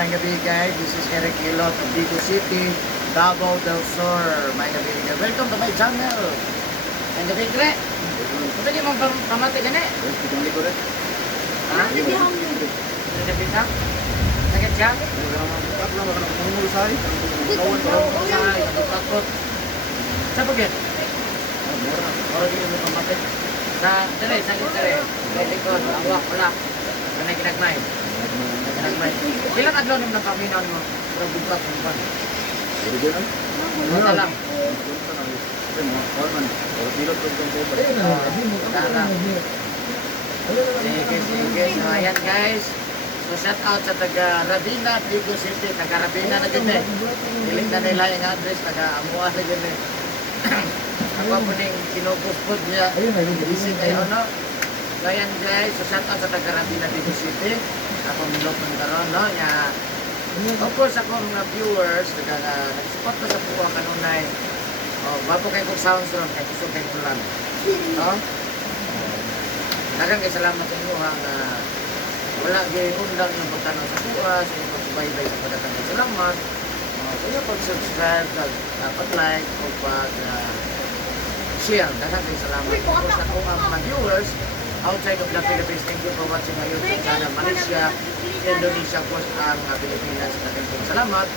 may gabi guys. This is Eric Hilot of Vigo City, Davao del Sur. May gabi guys. Welcome to my channel. May gabi kre. Kung saan yung pamati gani? Ha? May gabi ka? Sakit siya? Sa pagkit? Orang ini mau mati. Nah, cerai, sakit cerai. Lekon, awak pula. Kena kinagmay. Kinagmay. Ilang adlaw nim nakaminaw mo? Pero buka kumpan. Mata lang. Sige. So, ayan guys. So, shout out sa taga Rabina, Vigo City. Taga Rabina na din eh. Hiling na nila yung address. Taga Amua na din eh. Ako po ning kinukuspod niya. Busy kayo, no? So, ayan guys. So, shout out sa taga Rabina, Vigo City. Ako milok ng karon, no? Of course, ako mga viewers, nag-support na sa po ang kanunay. Bago kayo kong sounds ron, kaya gusto kayo lang. No? Dagang kayo salamat sa inyo, ha? Wala kayo undang yung pagtanong sa buwa, sa inyo pagsubaybay sa padatang kayo salamat. Sa inyo pag-subscribe, pag-like, o pag-share. Dagang kayo salamat. Of course, ako ang mga viewers, outside of the Philippines, thank you for watching my YouTube channel, Malaysia, Indonesia, of course, ang Pilipinas. Dagang kayo salamat.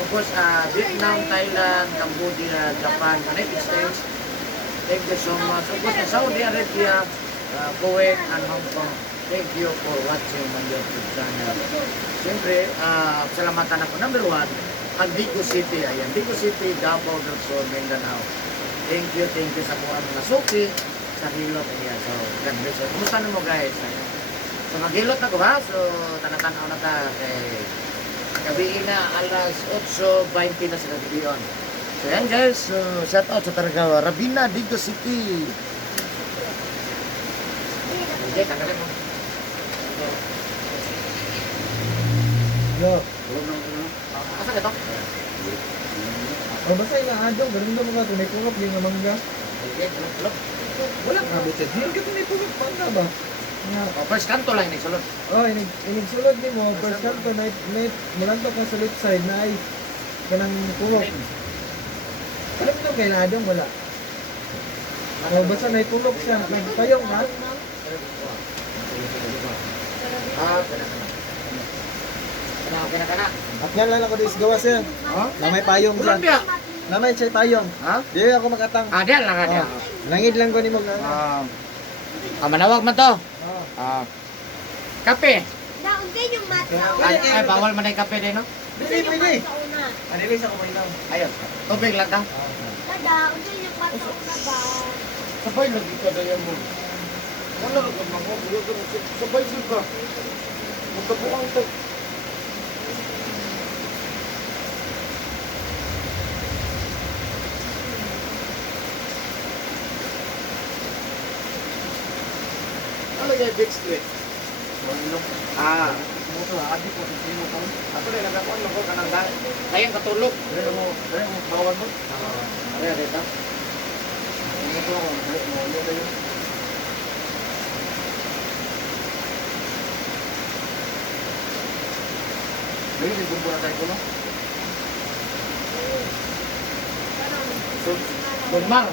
Of course, Vietnam, Thailand, Cambodia, Japan, United States. Thank you so much. Of course, Saudi Arabia, Kuwait, and Hong Kong. Thank you for watching my YouTube channel. Siyempre, salamatan ako. Number 1, ang Vigo City. Ayan, Vigo City, Davao del Sur, Mindanao. Thank you sa mga nasuki sa hilot. Ayan, so, God bless you. Kumusta na mo guys? So, maghilot ako ha. So, tanatanaw na ta kay gabi na alas 8:20 na sa gabi yun. So yan guys, shout out sa Taragawa, Rabina, Vigo City. Okay, tanggalin mo. Yo, Asa ka to? basta yung adong, ganun na mga tunay kulap yung mangga. Okay, tulog. Wala ka butset. Hindi ka tunay kulap mangga ba? First kanto lang ini sulod. Oh, inigsulod ni mo, first kanto na mulantok ka sa left side na ay kanang kulap. Alam mo kay adong wala. Oh, basta na itulog siya. Nagpayong ha? Kana. At yan lang ako dis gawas yan. Ha? Lamay payong Ulan dyan. dia. Lamay siya payong. Ha? Di ako makatang. Dia lang dia. Langid lang ko ni mo. Manawag man to. Kape. Daon din yung mata. Ay, bawal man ay kape din, no? Pwede. Sa una. Manilis ako may lang. Ayun. Tubig lang ta. Daon din yung mata una ba? Sabay lagi ka dayan mo. Wala ka mag-ulo ka. Sabay ka. Magkabuang to. Ano yung big street? Moto adi po sa sino to. Ako rin nagakuan lang ko kanang dahil. Kayang katulog. Dahil mo bawan mo. Ari dito. Ini ko mo dito. Dili din bumbu na tayo ko no. Bumang.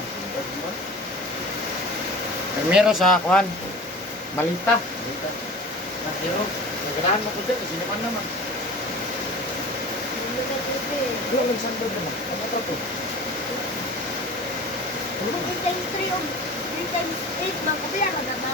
Primero sa kuan. Malita. Nakiro. Nagarahan mo ko dyan. Kasi naman naman. Doon lang sandal naman. Ano ito to? 3 times 3 o 3 times 8 magkabila ka na na.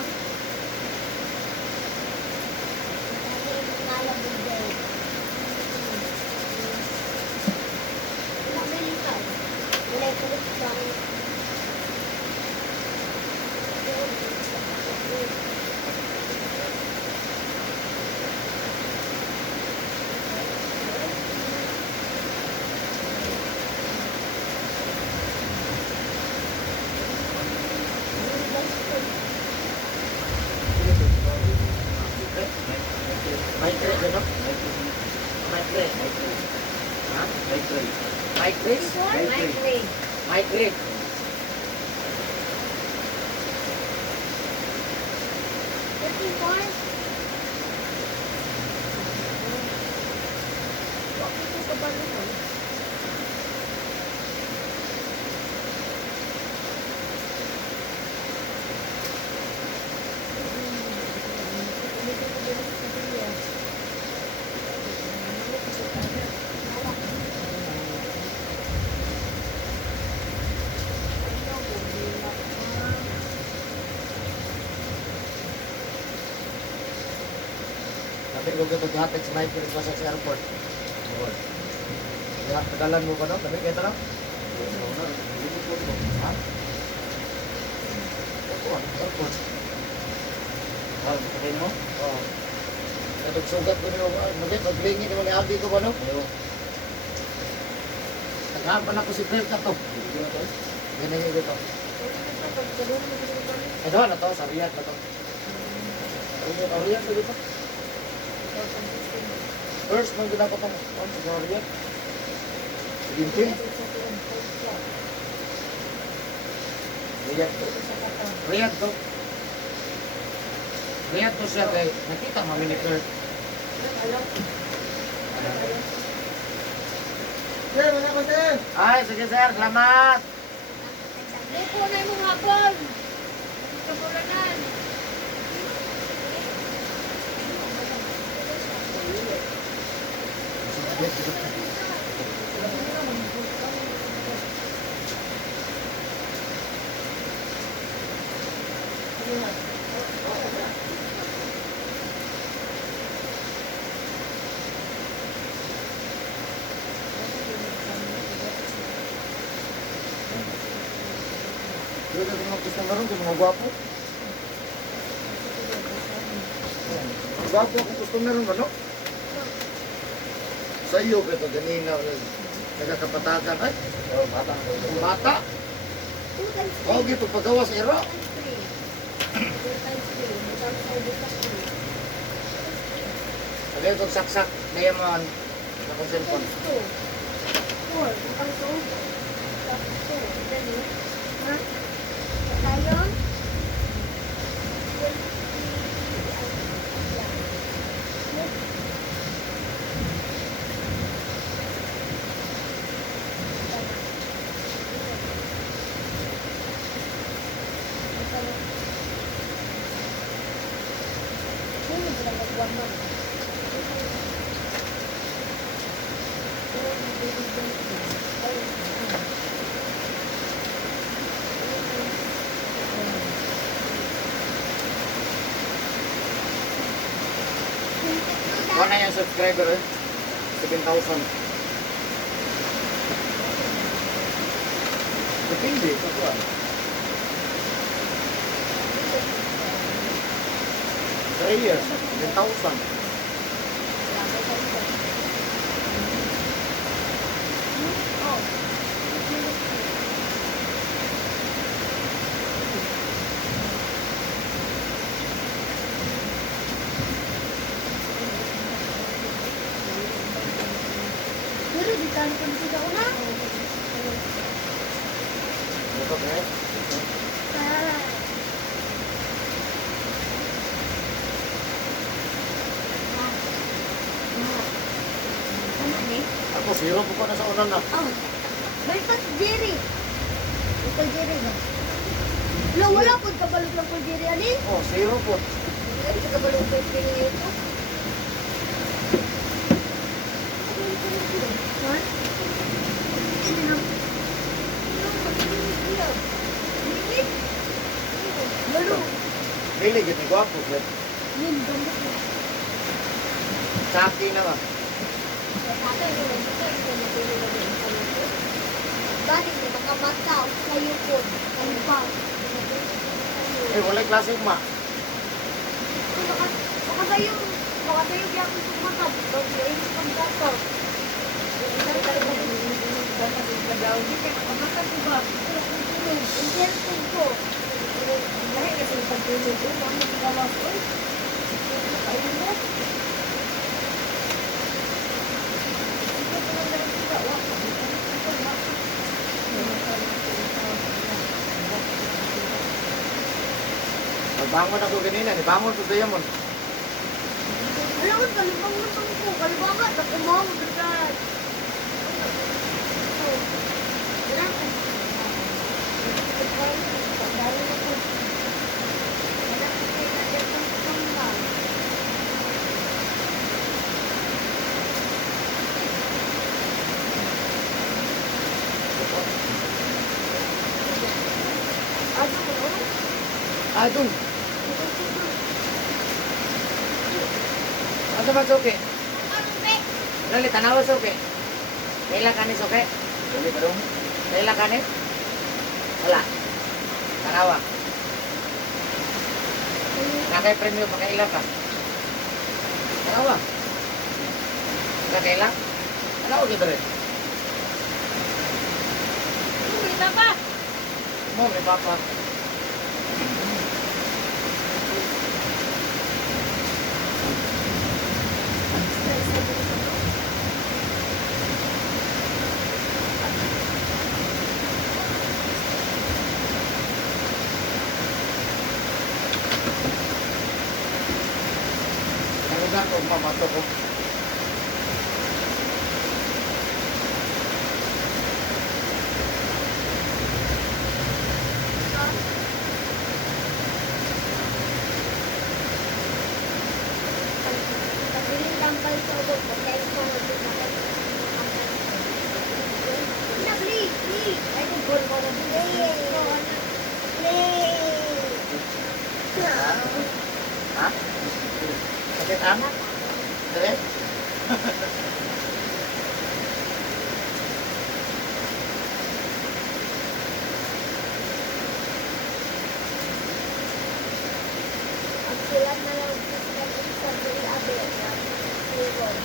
Mike Ray, ano? Mike Ray. Ha? Mike Ray. Mike Ray? Mike Ray. kabalo ko. Sabi ko ito gihatid sa Michael sa airport. Pagalan mo ba no? Sabi kita lang. Ha? Airport. Sabihin mo? Oo. Sugat ko niyo. Maglingi naman ni Abdi ko ba no? Naghapan ako si Fred na to. Ganyan yung ito. Ito na to, sa Riyadh na to. Sa Riyadh na dito. First, nung ginagawa ko sa Riyadh. 17. Riyadh to. Riyadh to. Riyadh to siya kay nakita mami ni Kurt. Sir, wala ko sir! Ay, sige sir, salamat! Hindi po na yung hapon. Kabulanan. Dito sa mga customer ron, mga gwapo. Gwapo akong customer ron ba no? Sa iyo, ito ganina, nagkakapatagan. Ay, bata. Bata. 2 times 3. Oo, gito paggawa sa iro. 2 times 3. Magkano sa ubos na 3. Sabi ito, saksak, na yaman, na kong cellphone. 2. 4. Magkano sa ubos? 2. Dali. Ha? Tayo? Kuha na yung subscriber eh. 7,000. Depende, kuha. 3 years, 7,000. Pero di tayo kung sila una. Ito ba eh? Ano ni? Ako, zero po ko na sa unan na. Oh. Baliktad si Jerry. Ito Jerry ba? Wala, wala po kabalog lang po Jerry ani. Oh, zero po. Hindi ka kabalog po Jerry ito. Ha? Hindi na. Lalo. Dili, gini gwapo. Yun, ganda ko. Saki na ba? Galing na makamata o kayo po. Kayo pa. Eh, walay klase ma. Baka kayo biyak yung mata. Bago kayo yung pagkata. Ang cellphone ko. Dahil kasi yung pagtulog ko, ang magawa ko. Ayun mo. Nagbangon ako ganina, nibangon ko sa yamon. Alam ko, kalibang ko. Kalibang ka. Tapos mo, Aduh. Ano ba suki? Dali, tanawa suki. Kaila kanis suki? Dali ba dong? Kaila kanis? Wala. Tanawa. Nakay premyo pa kaila pa. Tanawa. Kaila? Tanawa kita rin. Mo, may papa. Nalugar ko, mamato ko. Pagbiling tampal sa ubod, pagkain ko Ay, kung gol ko na Ha? Sakit am? Dali? Ang sulat na lang sa Dili Abe na Silgon.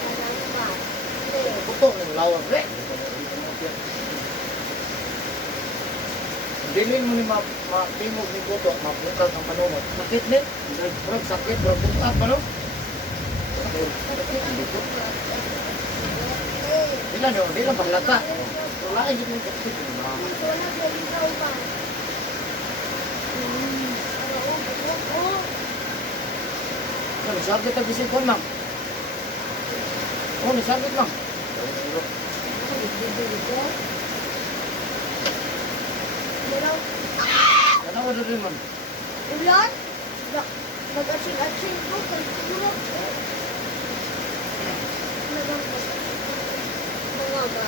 Parang pa. Puto ng lawag, re. Dilin mo ni mapimog ni buto at mapungkag ng panunod. Sakit din. Bro, sakit, bro. Pungkag ba, no? Sakit ang buto. Dila nyo, dila bahlata. Wala ay hindi sakit. Wala sa ikaw ba? Nisabit ang bisikon, ma'am. Oh, nisabit, ma'am. Meron Tanawa na rin, ma'am. ulan? Mag-asin-asin ko kay tulog. Mga ba?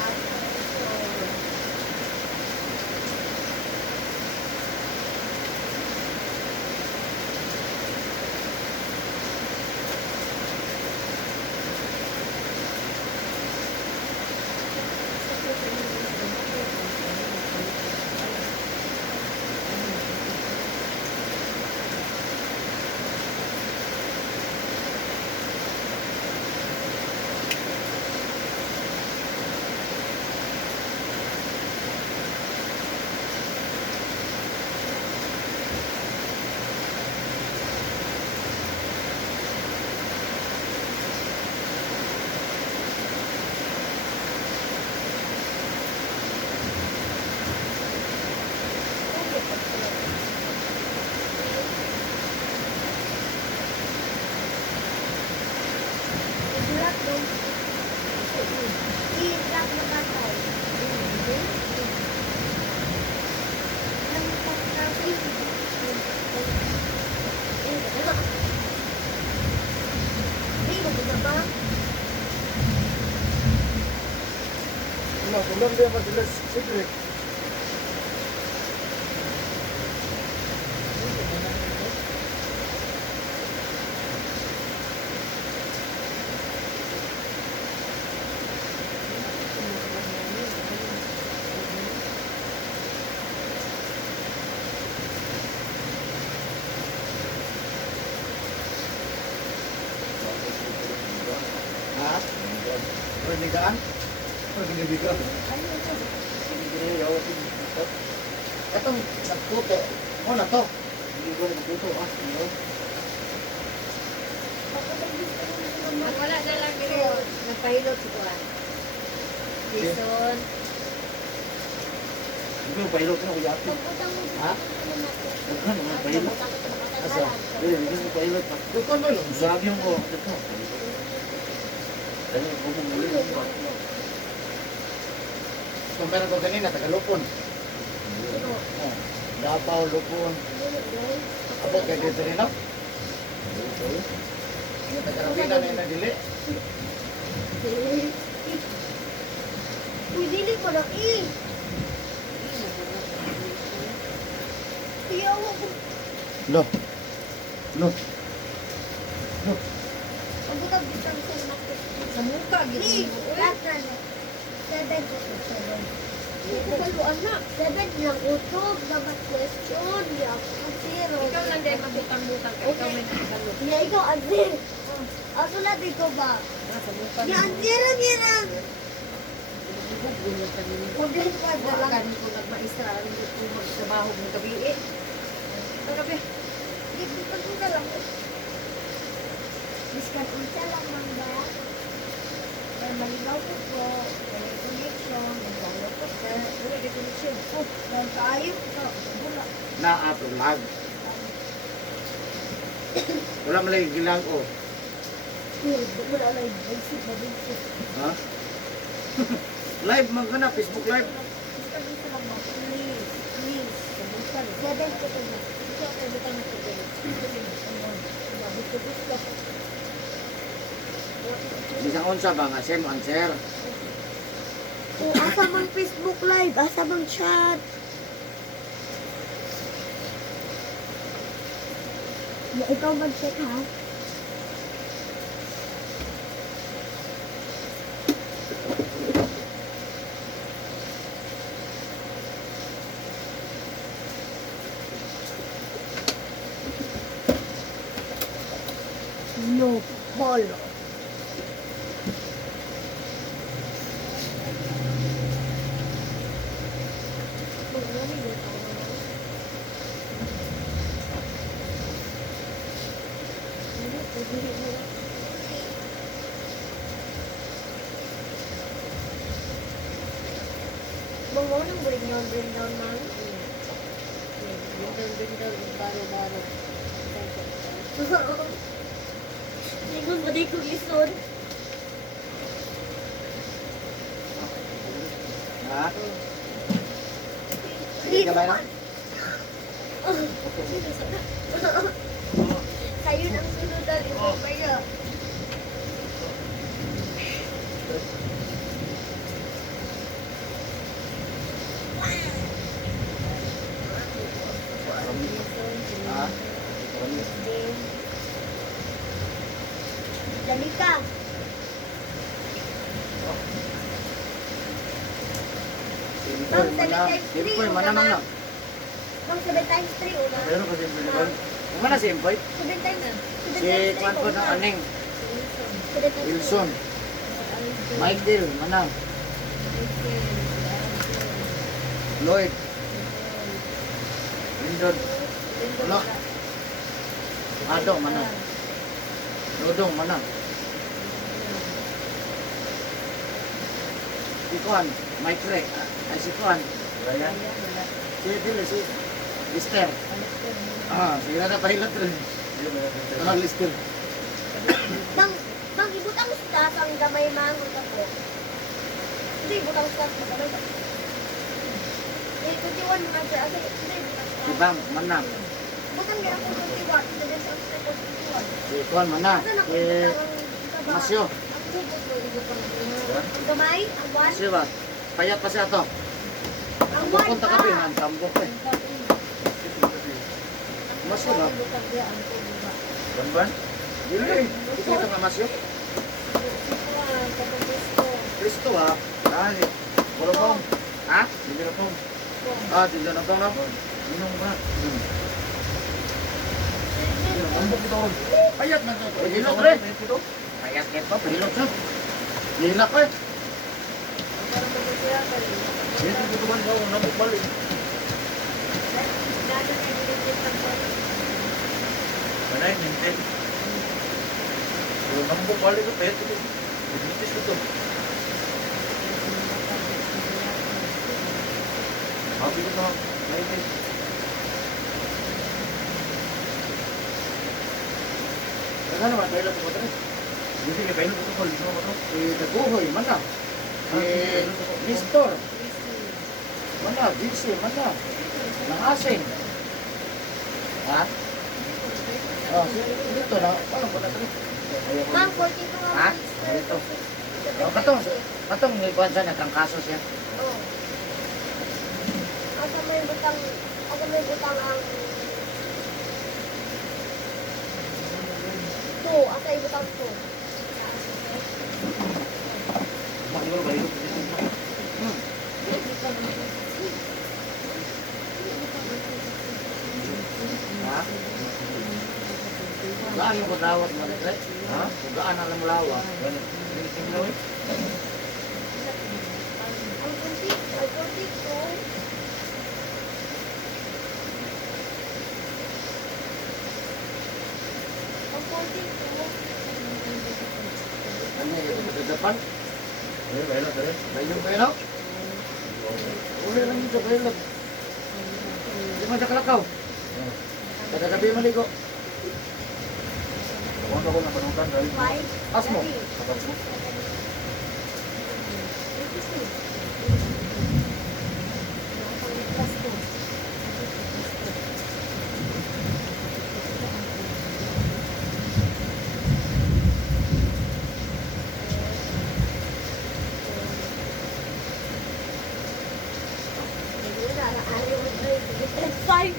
Isulat dong. I-drop mo tatay. Ulam dia pa sila secret. Ha? Pernikahan? Pernikahan. Itong nagputo. O na to. Hindi ko nagputo. Wala na lang dito. Nagpahilot si Kuan. Jason. Hindi ko pahilot na kuyati. Ha? Ano nga pahilot? Asa? Hindi ko pahilot. Ito ano lang? Sabi yung ko. Ito. Ano ko kung muli. Kumpara ko kanina, Tagalupon. Oh, Davao, Lupon. Abot kay dito rin, no? Tagarapina na yun na dili. Uy, dili ko lang eh. Iyawa ko Lo. Lo. Lo. Ang butang bitang sa market. Sa muka, Please, gini mo. last na no. 7 to 7. Hindi ko kaluan na. 7 lang utog, dapat question, di ako ang zero. Ikaw lang dahil magbutang-butang ka. Ikaw may nakagalot. Yeah, ikaw ang zero. Ako lang ikaw ba? Sa muka. Yeah, ang zero niya lang. Gulat ka din. Problem ka na lang. Wala ko nagmaistra. Alam ko kung magtrabaho ng gabi eh. Ito gabi. Hindi ko ka lang. Discount unsa lang man ba? Kaya maligaw ko po. Kaya connection. Naglalaro ko. Wala di connection. Oh, lang tayo. Wala. Naatulag. Wala malay gilang o. Wala lang. Exit na exit. Ha? Live man ka na, Facebook live. Discount unsa lang ba? Please. Please. Sa muka. 7 ko to na. Ikaw kayo butang na ito. Gusto. Bisang unsa ba nga same answer. Oh, asa mang Facebook live? Asa mang chat? Ya, ikaw mag-check ha? No, follow. Bango ng bring down man. Bindal, baro-baro. Lingon mo di ko lisod. Ha? Sige ka ba na? Kayo nang sunudan ito kaya. Ha? Dali ka. Simple man na. Simple man naman na. Mang 7 times 3 una. Pero kasi simple naman. Kung man na simple. 7 times. Si Kwan ko ng aning. 7 times Wilson. Michael. Mana. Lloyd. Lindon. Wala. Ado. Mana. Dodong. Mana. Si Kwan. Mike Ray. Ay si Kwan. Ryan. Si Dili. Si Lister. Sige na pahilot rin. Lister. Mang ibutang sa ang gamay mangon ka po. Hindi ibutang sa gamay. Eh, 21 man siya. Asa, hindi ibutang sa. Si Bang. Mana. Butang niya ako 21. Hindi sa 21. Si Kwan. Mana. Asa na ko Si ibutang ang Masyo. Ang gamay, ang one. Masyo ba? Payat pa siya to. Ang one Pupunta ka pa ang tambok eh. Masyo ba? Ban? Dili. Ito ito nga Masyo. Kristo ha. Dali. Bolong. Ha? Hindi na pong. Hindi na pong. Minong ba? Tambok ito. Payat man to. Hilot re. Payat ito. Hilot siya. Hilak eh. Dito ko naman daw. Nabok balik. Manay, minten. Yung nambok balik ko, peto ko. Bibitis ko to. Happy ko na. Minten. Kaya naman, tayo lang ko ito. Hindi, kaya tayo lang ko ito. Si Daguhoy, mana. Si Nestor. Mana, GC, mana. Nang asing. Ha? Oh, dito na. Paano ko na ito? Mang, 42 nga. Ha? Dito. Oh, katong may kuwan siya, nagkangkaso siya. Oo. Asa may butang ang to. Asa ibutang to. Siguro ba yun? Ha? Gaan yung kadawat mo rin, ha? Gaan na lang lawa. Biliting daw eh. Ang kuntik to. Ang kuntik to. Ano yung sa Japan? Ayun, ayun, ayun. Bayong kayo? Uli lang yun sa bayong. Di man sa kalakaw. Kada gabi maligo. Kung ako na panutan dahil Five. Asmo. Five.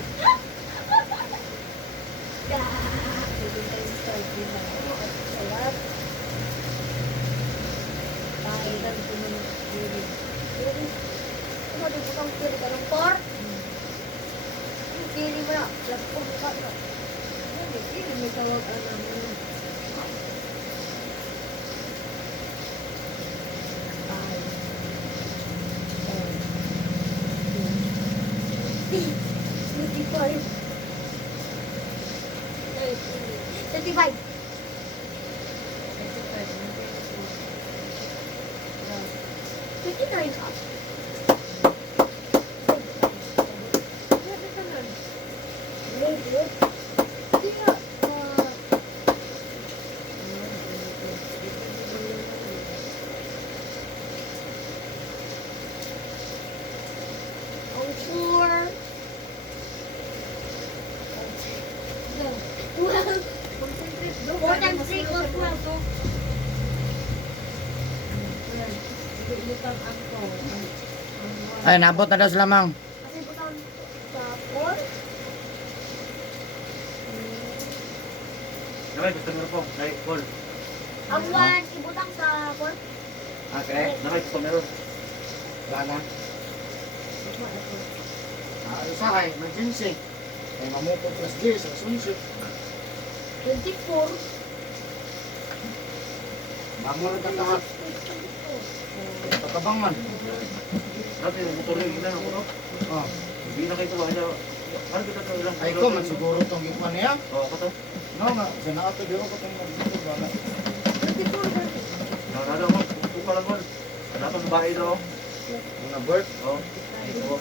Ano di butang kiri ka ng por? Kiri mo na. Lapor mo ka na. Hindi may tawag namin. Thirty-five. 35. Fifty-nine ka. Hindi nga. Ang four. 12. 4 times 3 equals 12. So, Ay, nabot na daw sila, mang. kasi butang sa 4. Nakay, gusto meron po. Nakay, call. Ang 1 ibutang sa 4. Okay. Nakay, gusto meron. Wala na. Usahay, emergency. Ay, mamupo plus 10 sa sunset. 24. Bangon ang katahat. Pagkabangan. Dati, motor yung ina ako, no? Oh. Hindi na kayo ito. Ano kita ito ilang? Ay, ko, man siguro itong gikuan niya. Oo, ako to. No, nga. Sa nakato, di ako itong magdito. Wala. 24. Nakakala ko, tuka lang ko. Dapat babae daw. Mga bird. Oo. Oo.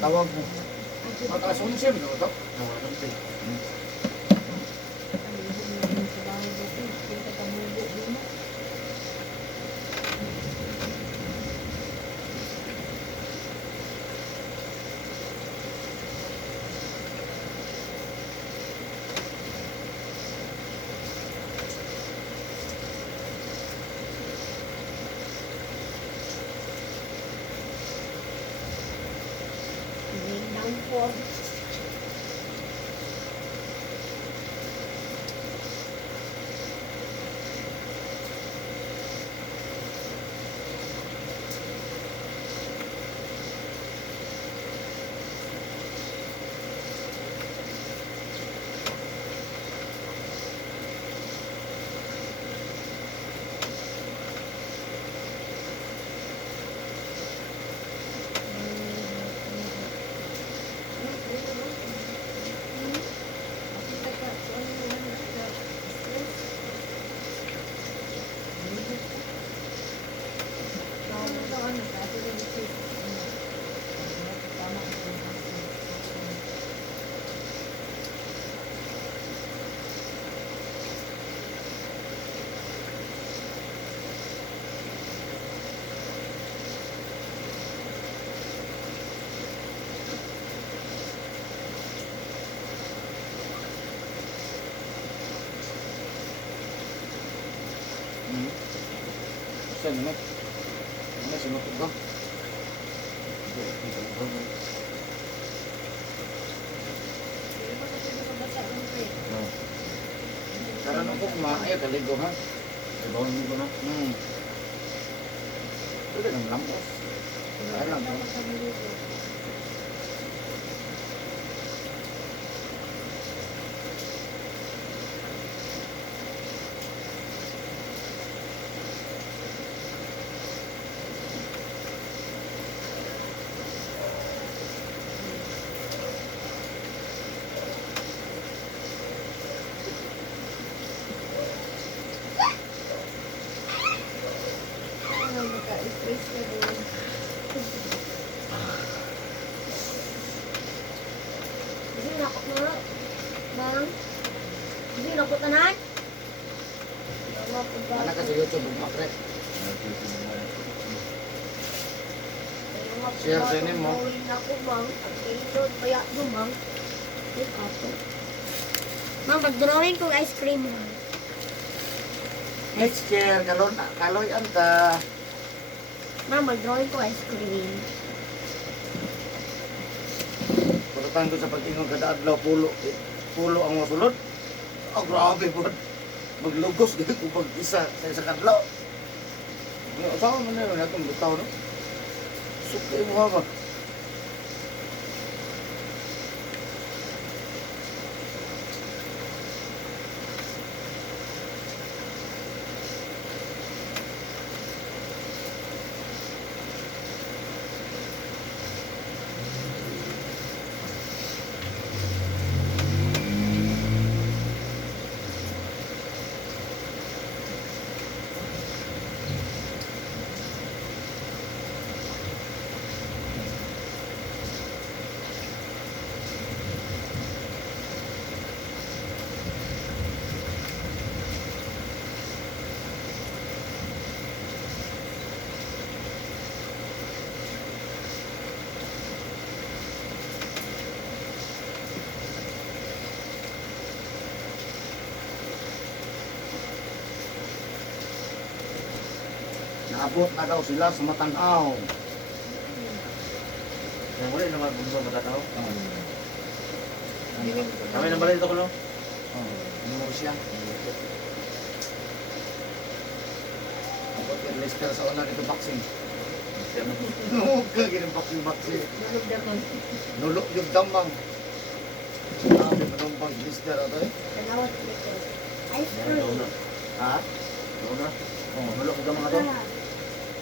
Tawag mo. Makasunsin. No, ito. Oo, ano ito eh. Down 4. Saan naman? Ano, sinutog ba? Karon ko maayo kaligo ha. Ibawon mo ko na. Ito lang lampos. Kaya lang. Naka-space na din. Hindi na ako na. Bang? Hindi na ako tanan. Anak ka sa YouTube, bumakret. Share sa inyo mo. Gawin na ako, bang. Pag-download, kaya mo, bang. Ay, kapo. Ma'am, mag-drawing kong ice cream, bang. Next year, kaloy anta. Ma'am, mag-drawing ko ice cream. Pagkatan ko sa pagtingong kada adlaw, pulo ang masulod. Oh, grabe po. Maglugos dito kung pag-isa sa isang kadlaw. Asawa mo na yun, itong butaw, no? Sukay mo ba? Naabot na daw sila sa Matanaw. Kaya wala yung naman kung matataw. Hindi Kami nang balito ko no? Ano mo siya? Abot yung Lester sa una dito boxing. Nuhog ka, ginang boxing. Nalog na ko. Nulok yung damang. Sabi mo nung pang Lester ato eh. Tanawat dito. Ice Yan, cream. daw na. Ha? Daw na. Oh, nulok yung damang ato.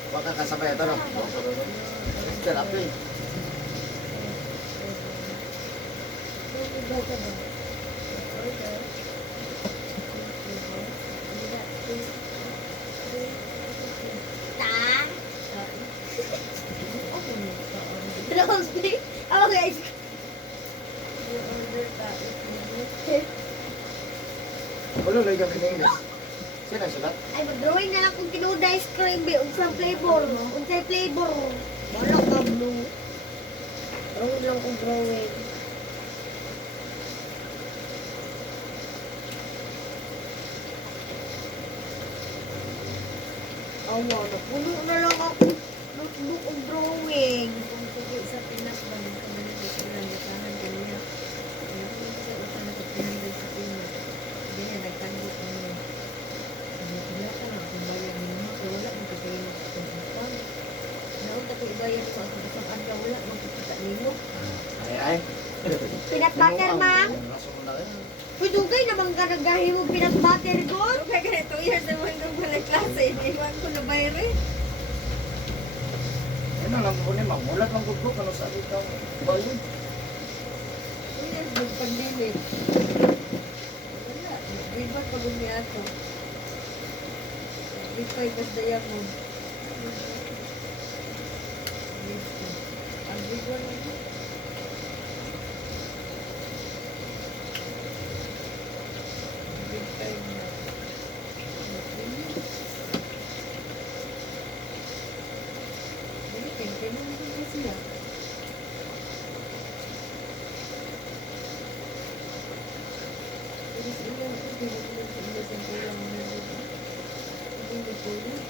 Baka kasabay ito no? Lester ato eh. Oh guys. Wala lang yung English. Sino sulat? Ay, mag-drawing na lang kung tinuod na ice cream, be. Unsang flavor, no? Unsang flavor. Wala ka, blue. Drawing lang kung drawing. Awa, napuno na lang ako. Notebook of drawing. Kung sige sa Pinas ba, nagkamanan na sila, nagkahan kanina. Kaya kung sa usan na pagpinandag sa Pinas. Hindi na, nagtanggap mo. Wala ka na, kung bayan mo naman, kaya wala mo kakain sa pagkakuan. Naon ka kung ibayan ko ang isang adlaw, wala mo kikita nino. Ay. Peanut butter, ma'am. Raso mo na rin. Uy, dugay naman ka naggahi mo peanut butter doon. Kaya ka na 2 years naman kang pala klase. Iniwan ko na bayre. Yan ang lang po ni Ma'am. Mulat lang ko kano sa alit ka. Bayon. 2 years ng pandemic. Wala. Grade 1 pag umiato. Grade 5 mas dayak mo. Ang grade 1 mo. Grade 5 na. Dili, kaya mo na siya. Pero sa ilang ito, pinagulong sa ilang sa kulang na dito. Hindi na kulang.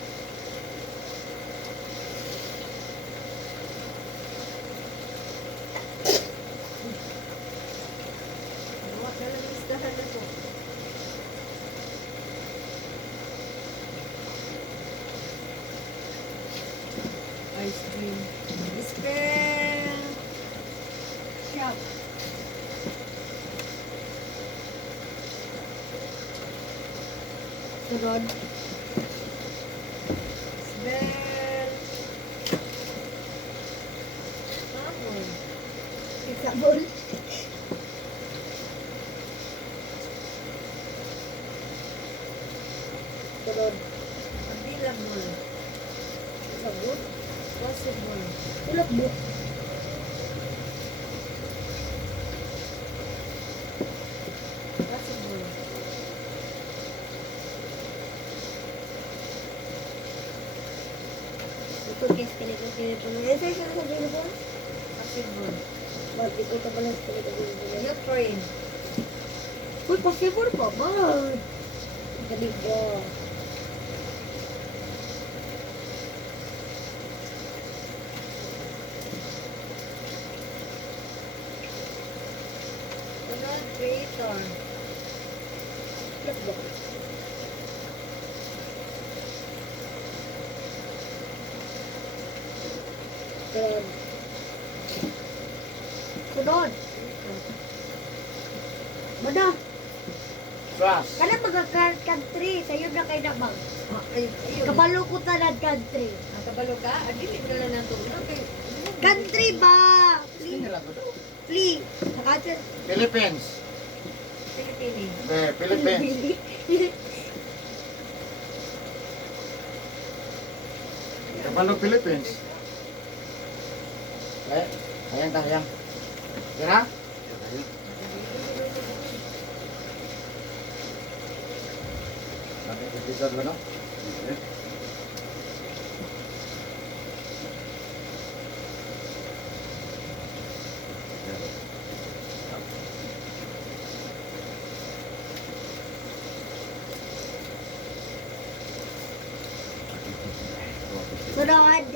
Nawak na lang listahan na to. ice cream. Spell. Shop. Sunod. Spell. Sabon. Sabon. Sunod. Available. Sabon. Possible. Tulog mo. Possible. Ito guys, pinag-pinag. Ito yung sasabihin ko. Possible. Bakit ito pala sa pinag-pinag? Ukraine. Uy, possible pa ba? Galing ba? Sunod. Creator. Tulog ba? Sunod. Sunod. Mana? Trust. Kana mga country, sayo na kayo na bang? Ayun. Kabalo ko tanan country. Ang kabalo ka? Adili na lang nato. Okay. Country ba? Sige nila ko daw. Please. Nakatsa. Philippines. Philippines. Philippines. Kabalo Philippines. Ayan tayo yan. Kira? Bakit episode ba no? Sunod.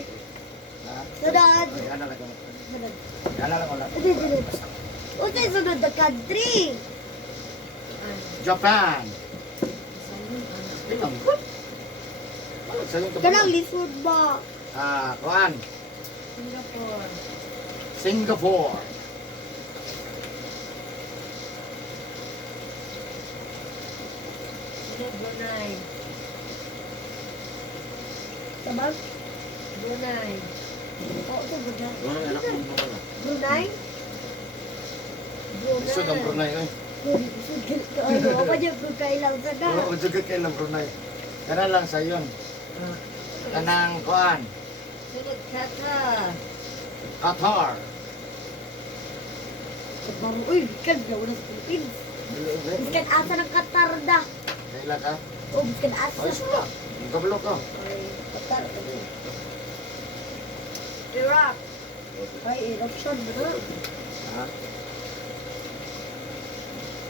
Ha? Sunod. Ayan na lang ko. Sunod. Ayan na lang ko lang. Sunod. Unsay sunod na country? Japan. Ilang? Ano sa'yo ito ba? Kanang lisod ba? Kuan. Singapore. Singapore. Sunod. Brunei. Sabag? Brunei. Oo, ito Brunei. Ano yung anak mo pala? Brunei? Gusto ng Brunei eh. Lisod ka. Ano, ako niya Brunei lang sa na. Oo, juga kayo ng Brunei. Kana lang sa yun. Kanang kuan. Sunod. Qatar. Qatar. Baru, uy, bikan jauh na sa Philippines. Biskan asa ng Qatar da. Kaila ka? Oh, biskan asa. Ay, sula. Kabalo ka. Ay, Qatar. Iraq. Ay, eruption ba na? Ha?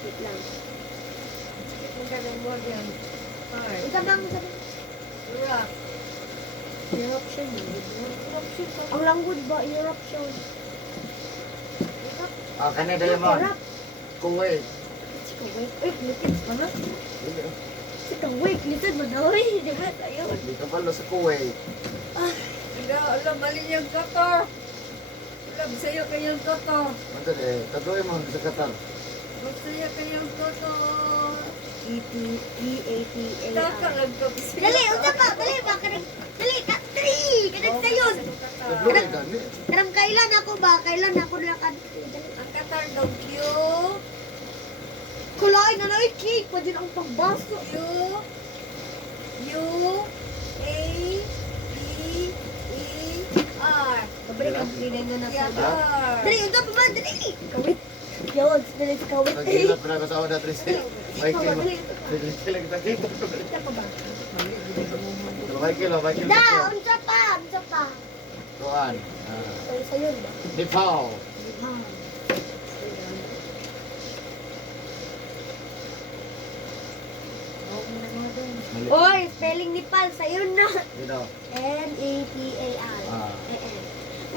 Wait lang. Ang ganang mo yan. Part. Ika bang sabi? Iraq. Eruption. Eruption pa. Ang langgod ba? Eruption. Kani Diamond. Iraq. Kuwait. Si Kuwait. Uy, Philippines pa na. Hindi Si Kuwait, lisod mo na. Uy, di ba? Ayun. Hindi kabalo sa Kuwait. Alam, mali yung Qatar. Alam, sa'yo kayong Qatar. Ano eh, tagoy mo sa Qatar. Masaya kayong Qatar. E-A-T-A-R. Takalag ka. Dali, unsa pa? Dali ba? Dali, country! Kanang sayon! Tagoy gani. Kanang kailan ako ba? Kailan ako na country? Dali. Ang Qatar daw, Q. Kulay na na cake! Pwede na ang pagbaso. Q. U. A. E. E. R. Kabalik ang pinay mo na sa Qatar. Dali, unsa pa ba? Dali! Kawit. Yun, dali sa kawit. Nagilap na ako sa una, Trisi. May kilo. Dali. Nagilap na kilo. Unsa pa ba? May kilo, may kilo. Da, unsa pa? Unsa pa? Kuan. Ay, sayon ba? Nepal. Mali. Oy, spelling Nepal, sayon na. Dito. N-A-P-A-L. Ah. E-N.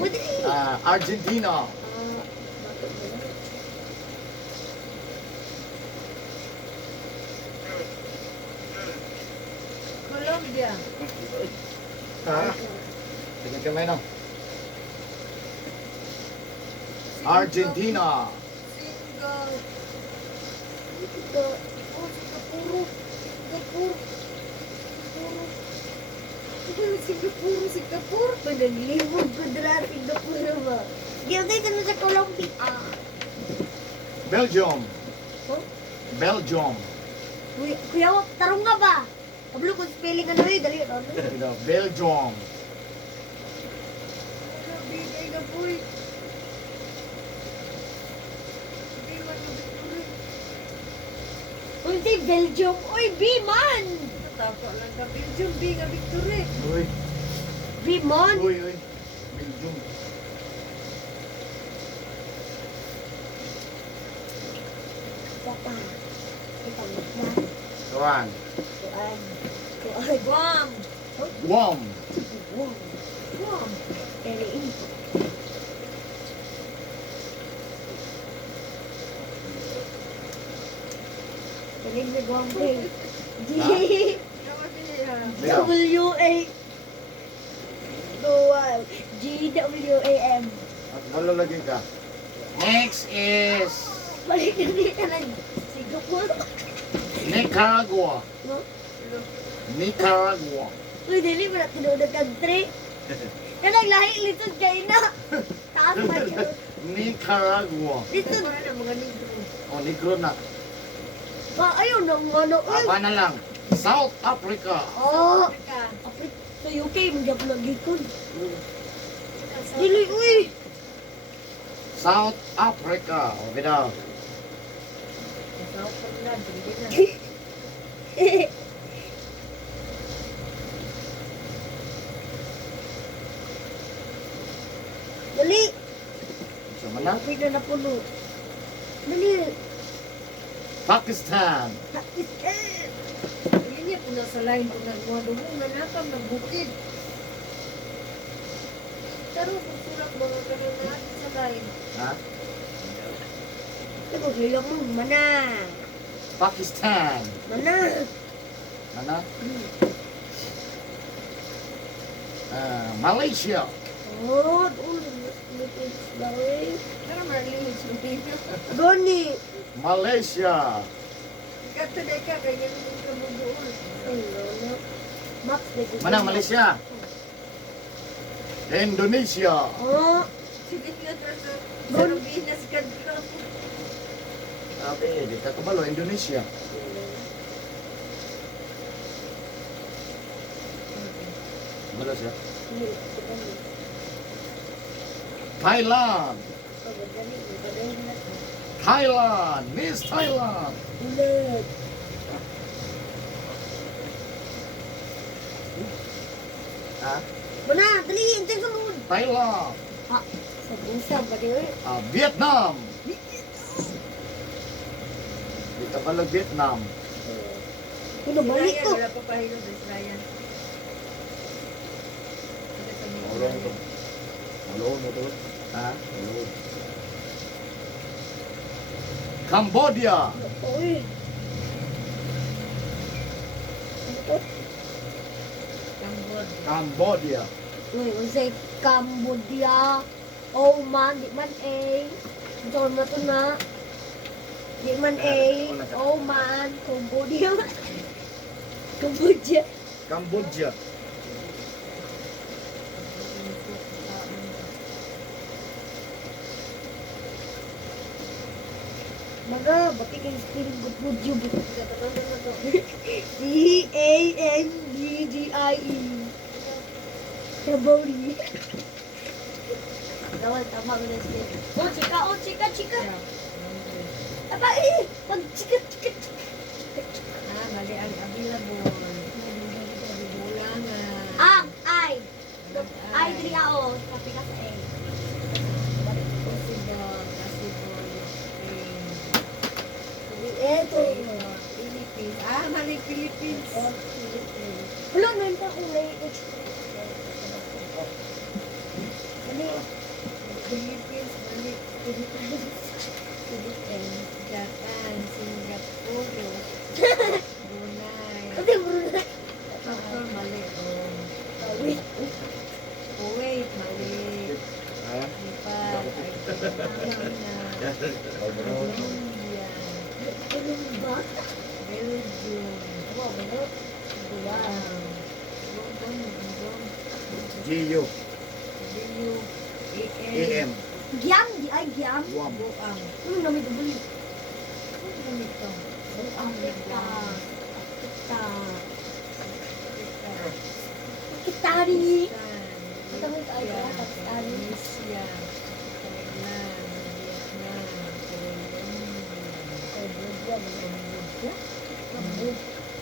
Madali. Argentina. Bakit ba? Colombia. Ha? Tingnan kamay no. Argentina. Single. Singapore. Panaglibog ko dira Singapore ba? Gilday ka na sa Colombia. Belgium. Huh? Belgium. Kuya, tarong nga ba? Kablo ko spelling ano eh, dali ano. Ito, Belgium. Bigay na po eh. Bigay man na victory. Unti Belgium. Uy, B-man! Natapa lang ka. Belgium, B nga victory. Uy, B-man! uy, uy. Belgium. Papa. Ikaw na. Tuan. Tuan. Guam. Guam. Wow. Very Galing na Guampe. Naman siya. G-W-A. Wow. G-W-A-M. At malalagay ka. Next is Balik na niya ka ng Singapore. Nicaragua. No? Nicaragua. Uy, dili mo na tinuod ang country. Kanang lahi litod kayo na. Taas pa yun. Nicaragua. Litod. Wala na mga negro. O, negro na. Ayaw nang ano. Uy. Aba na lang. South Africa. Oh. Africa. Sa UK, magyap lagi ko. Dili, uy. South Africa. O, bitaw. South Fernand. Hindi na. Dali. Sa mana? Sabi na napuno. Dali. Pakistan. Hindi niya po nasa line kung nagwadumong na nakam nagbukid. Pero kung surak mga ganun natin sa line. Ha? Ito, kaya mo. Mana. Pakistan. Mana. Mana? Malaysia. Oh, Philippines daw eh. Pero Marlene, Slovenia. Gani. Malaysia. Kato na ka, kaya yung kamubuon. Ano na. Max, Mana Malaysia? Indonesia. Oh. Sige nga sa Sarbinas ka daw. Sabi, di ka kabalo, Indonesia. Malaysia. Thailand. Thailand. Miss Thailand. Ulit. Ha? Mana, dali, inteng sa mood. Thailand. Ha, sa busa ba di eh? Vietnam. Di ka kabalo, Vietnam. Kuno balik ko. Wala pa pahilo sa Israel. Ulong to. Ulong mo to. Ha? Ulong. Cambodia. Uy. Cambodia. Uy, unsay Cambodia. Oh man, di man eh. Ito na to na. Di man eh. Oh man, Cambodia. Cambodia. Cambodia. Maga, bati kay spelling good good you. C-A-N-B-G-I-E. Cambodia. Gawal, tama ko na siya. Oh, chika, oh, chika, chika. Aba eh, pag chika, chika, chika. Mali ang available. Bulangan. Ay. Ay, dili ako. Kapi ka sa A. Possible. Eto. Philippines. Mali Philippines. Wala, nanta ko na ito. Ano? Philippines. Mali Philippines. Philippines. Japan. Singapore. Brunei. Kasi Brunei. Mali. Wait. Kuwait. Mali. Ha? Nepal. Argentina. G-U. W-A-M. A-M. Giam, di ay giam. Guam. Buang. Ano namin dubuli? Ano ganito? Afrika. Afrika. Afrika. Kitari. Pakistan, Ito mo tayo, Indonesia, Pakistan. Indonesia, Thailand, Vietnam, Colombia, Cambodia.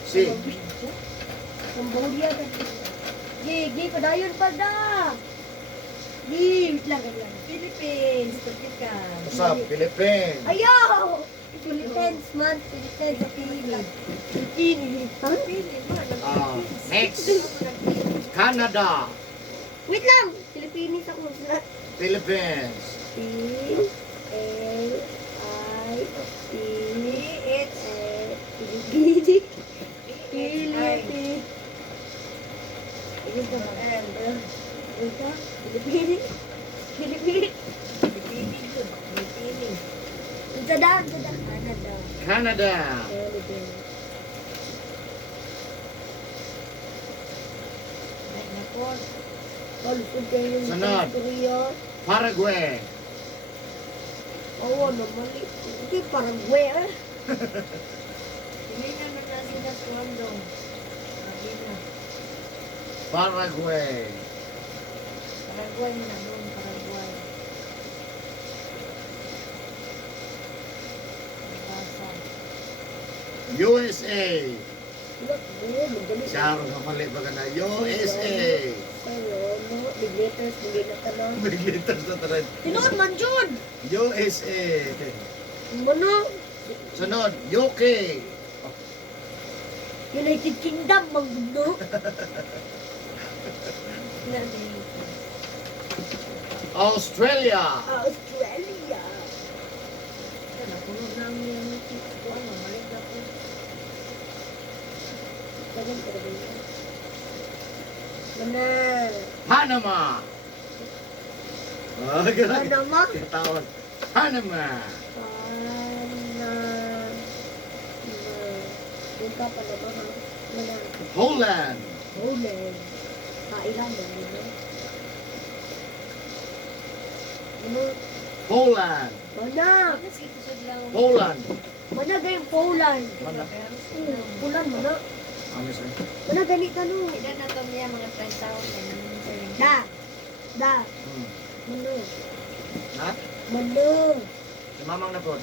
Si. Cambodia. Gi, padayon pa da. Gi, wait lang, wait lang. Philippines, Vatican, What's up, Philippines? Ayaw! Philippines man, Philippines. Philippines. Philippines. Ha? Philippines, man, ang Ah, Philippines. next. Ano ang Philippines? Canada. Wait lang! Philippines ako. Philippines. P, L, I, P, H, Philippines. Philippines. Ayun ka ba? L, Ayun ka? Philippines. Philippines. Philippines, good. Philippines. Canada. Canada. Philippines. Ay, nako. Kalusod kayo yung Sunod. Korea. Paraguay. Oo, namali. Hindi, parang eh. Hindi na na sila suwando. Sabi na. Paraguay. Paraguay na doon, Paraguay. Basa. USA. Look, oo, magaling. Siyaro na mali ba ka na? USA. Ano, no? Big letters, hindi na tanong. May glitters na taran. Tinood man, Jun! USA. Ano? Sunod, UK. United Kingdom, magbuno. Nani. Australia. Australia. Napuno lang yung kuwan, mamalig ako. Ganun talaga yun. Mana? Panama. Ah, ganun. Panama? Tawag. Panama. Yung ka Panama, ha? Mana? Poland. Poland. Kailan ba nila? Ano? Poland. Mana? Kasi ito sa lang. Poland. Mana gayong Poland? Mana? Poland, mana? Amis eh. Mana ganit ano? Ilan na to niya, mga 10,000. Da. Da. Hmm. Mana? Ha? Mana? Si Mamang na po.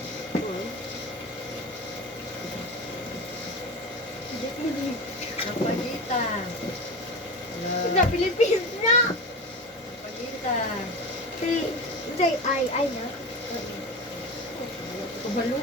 Napagita. Sa Pilipinas na! Napagita. Si, ay na. Kabalo.